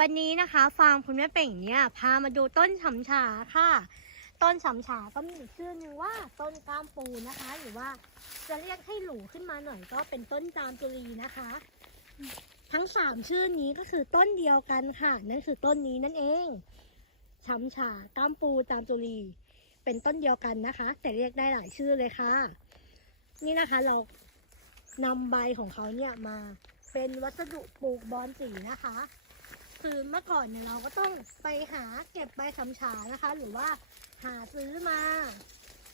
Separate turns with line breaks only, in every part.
วันนี้นะคะฟาร์มคุณแม่เป่งเนี่ยพามาดูต้นฉำฉาค่ะ ต้นฉำฉาก็มีชื่อหนึงว่าต้นกล้ามปูนะคะ หรือว่าจะเรียกให้หลูขึ้นมาหน่อยก็เป็นต้นจามจุรีนะคะ ทั้งสามชื่อนี้ก็คือต้นเดียวกันค่ะ นั่นคือต้นนี้นั่นเองฉำฉาก้ามปูจามจุรีเป็นต้นเดียวกันนะคะ แต่เรียกได้หลายชื่อเลยค่ะ นี่นะคะเรานำใบของเขาเนี่ยมาเป็นวัสดุปลูกบอนสีนะคะ คือเมื่อก่อนเนี่ยเราก็ต้องไปหาเก็บใบคำฉานะคะ หรือว่าหาซื้อมา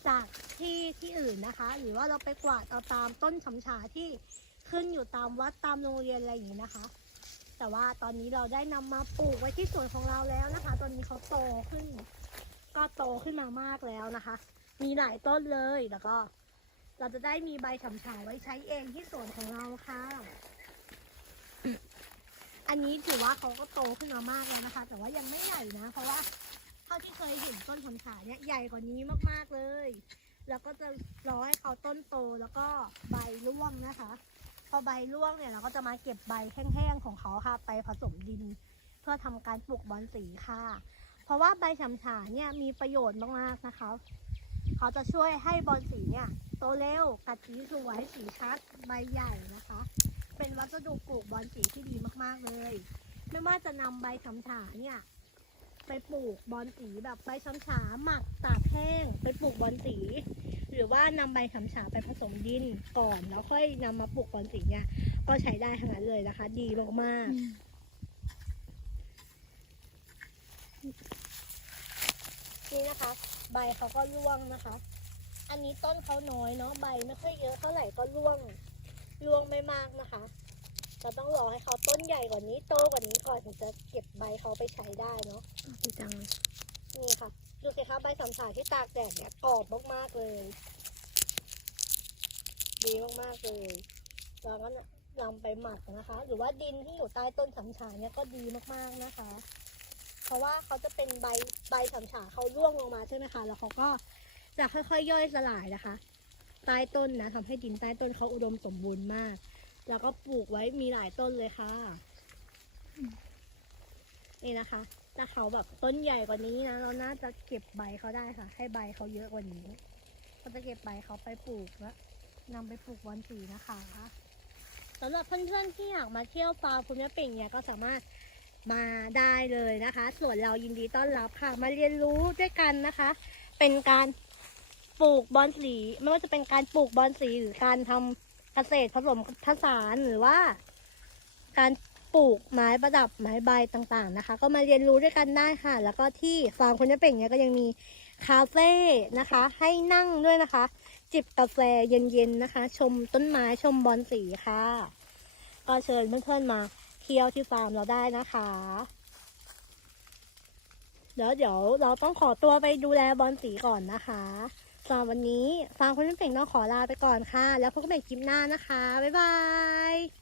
จากที่ที่อื่นนะคะ หรือว่าเราไปกวาดเอาตามต้นฉำฉาที่ขึ้นอยู่ตามวัดตามโรงเรียนอะไรอย่างนี้นะคะ แต่ว่าตอนนี้เราได้นำมาปลูกไว้ที่สวนของเราแล้วนะคะ ตอนนี้เขาโตขึ้น ก็โตขึ้นมามากแล้วนะคะ มีหลายต้นเลยแล้วก็ เราจะได้มีใบฉำฉาไว้ใช้เองที่สวนของเราค่ะ อันนี้ถือว่าเขาก็โตขึ้นมามากแล้วนะคะ แต่ว่ายังไม่ใหญ่นะ เพราะว่าเท่าที่เคยเห็นต้นฉำฉาเนี่ยใหญ่กว่านี้มากๆเลย แล้วก็จะรอให้เขาต้นโตแล้วก็ใบร่วงนะคะ พอใบร่วงเนี่ยเราก็จะมาเก็บใบแห้งๆของเขาค่ะ ไปผสมดิน เพื่อทำการปลูกบอนสีค่ะ เพราะว่าใบฉำฉาเนี่ยมีประโยชน์มากๆนะคะ เขาจะช่วยให้บอลสีเนี่ยโตเร็วกัดสีสวยสีชัดใบใหญ่นะคะ วัสดุปลูกบอลสีที่ดีมากๆเลย ไม่ว่าจะนำใบฉำฉาเนี่ยไปปลูกบอลสีแบบใบฉำฉาหมักตากแห้งไปปลูกบอลสี หรือว่านำใบฉำฉาไปผสมดินก่อนแล้วค่อยนำมาปลูกบอลสีเนี่ยก็ใช้ได้ทั้งนั้นเลยนะคะ ดีมากๆนี่นะคะ ใบเขาก็ร่วงนะคะ อันนี้ต้นเขาน้อยเนาะใบไม่ค่อยเยอะเท่าไหร่ก็ร่วงร่วงไม่มากนะคะ เราต้องรอให้เขาต้นใหญ่กว่านี้โตกว่านี้ก่อนถึงจะเก็บใบเขาไปใช้ได้เนาะ
จริงจัง
นี่ค่ะ ดูสิคะใบสำสาที่ตากแดดเนี่ยกรอบมากๆเลย ดีมากๆเลยแล้วก็นำไปหมักนะคะ หรือว่าดินที่อยู่ใต้ต้นสำฉาเนี่ยก็ดีมากๆนะคะ เพราะว่าเขาจะเป็นใบใบสำฉาเขาร่วงลงมาใช่ไหมคะ แล้วเขาก็จะค่อยๆย่อยสลายนะคะ ใต้ต้นนะทำให้ดินใต้ต้นเขาอุดมสมบูรณ์มาก แล้วก็ปลูกไว้มีหลายต้นเลยค่ะ นี่นะคะ ถ้าเขาแบบต้นใหญ่กว่านี้นะ เราน่าจะเก็บใบเขาได้ค่ะ ให้ใบเขาเยอะกว่านี้เราจะเก็บใบเขาไปปลูกแล้วนำไปปลูกบอนสีนะคะสำหรับเพื่อนๆที่อยากมาเที่ยวฟาร์มคุณแม่เป่งเนี่ยก็สามารถมาได้เลยนะคะ ส่วนเรายินดีต้อนรับค่ะ มาเรียนรู้ด้วยกันนะคะ เป็นการปลูกบอนสี ไม่ว่าจะเป็นการปลูกบอนสีหรือการทำ เกษตรผสมผสานหรือว่า การปลูกไม้ประดับไม้ใบต่างๆนะคะ ก็มาเรียนรู้ด้วยกันได้ค่ะ แล้วก็ที่ฟาร์มคุณแม่เป่งเนี่ยก็ยังมีคาเฟ่นะคะ ให้นั่งด้วยนะคะ จิบกาแฟเย็นๆนะคะ ชมต้นไม้ชมบอนสีค่ะ ก็เชิญเพื่อนๆมาเที่ยวที่ฟาร์มเราได้นะคะเดี๋ยวเดี๋ยวเราต้องขอตัวไปดูแลบอลสีก่อนนะคะ สำหรับวันนี้ฟางคุณแม่เพลงต้องขอลาไปก่อนค่ะ แล้วพบกันใหม่คลิปหน้านะคะ บ๊ายบาย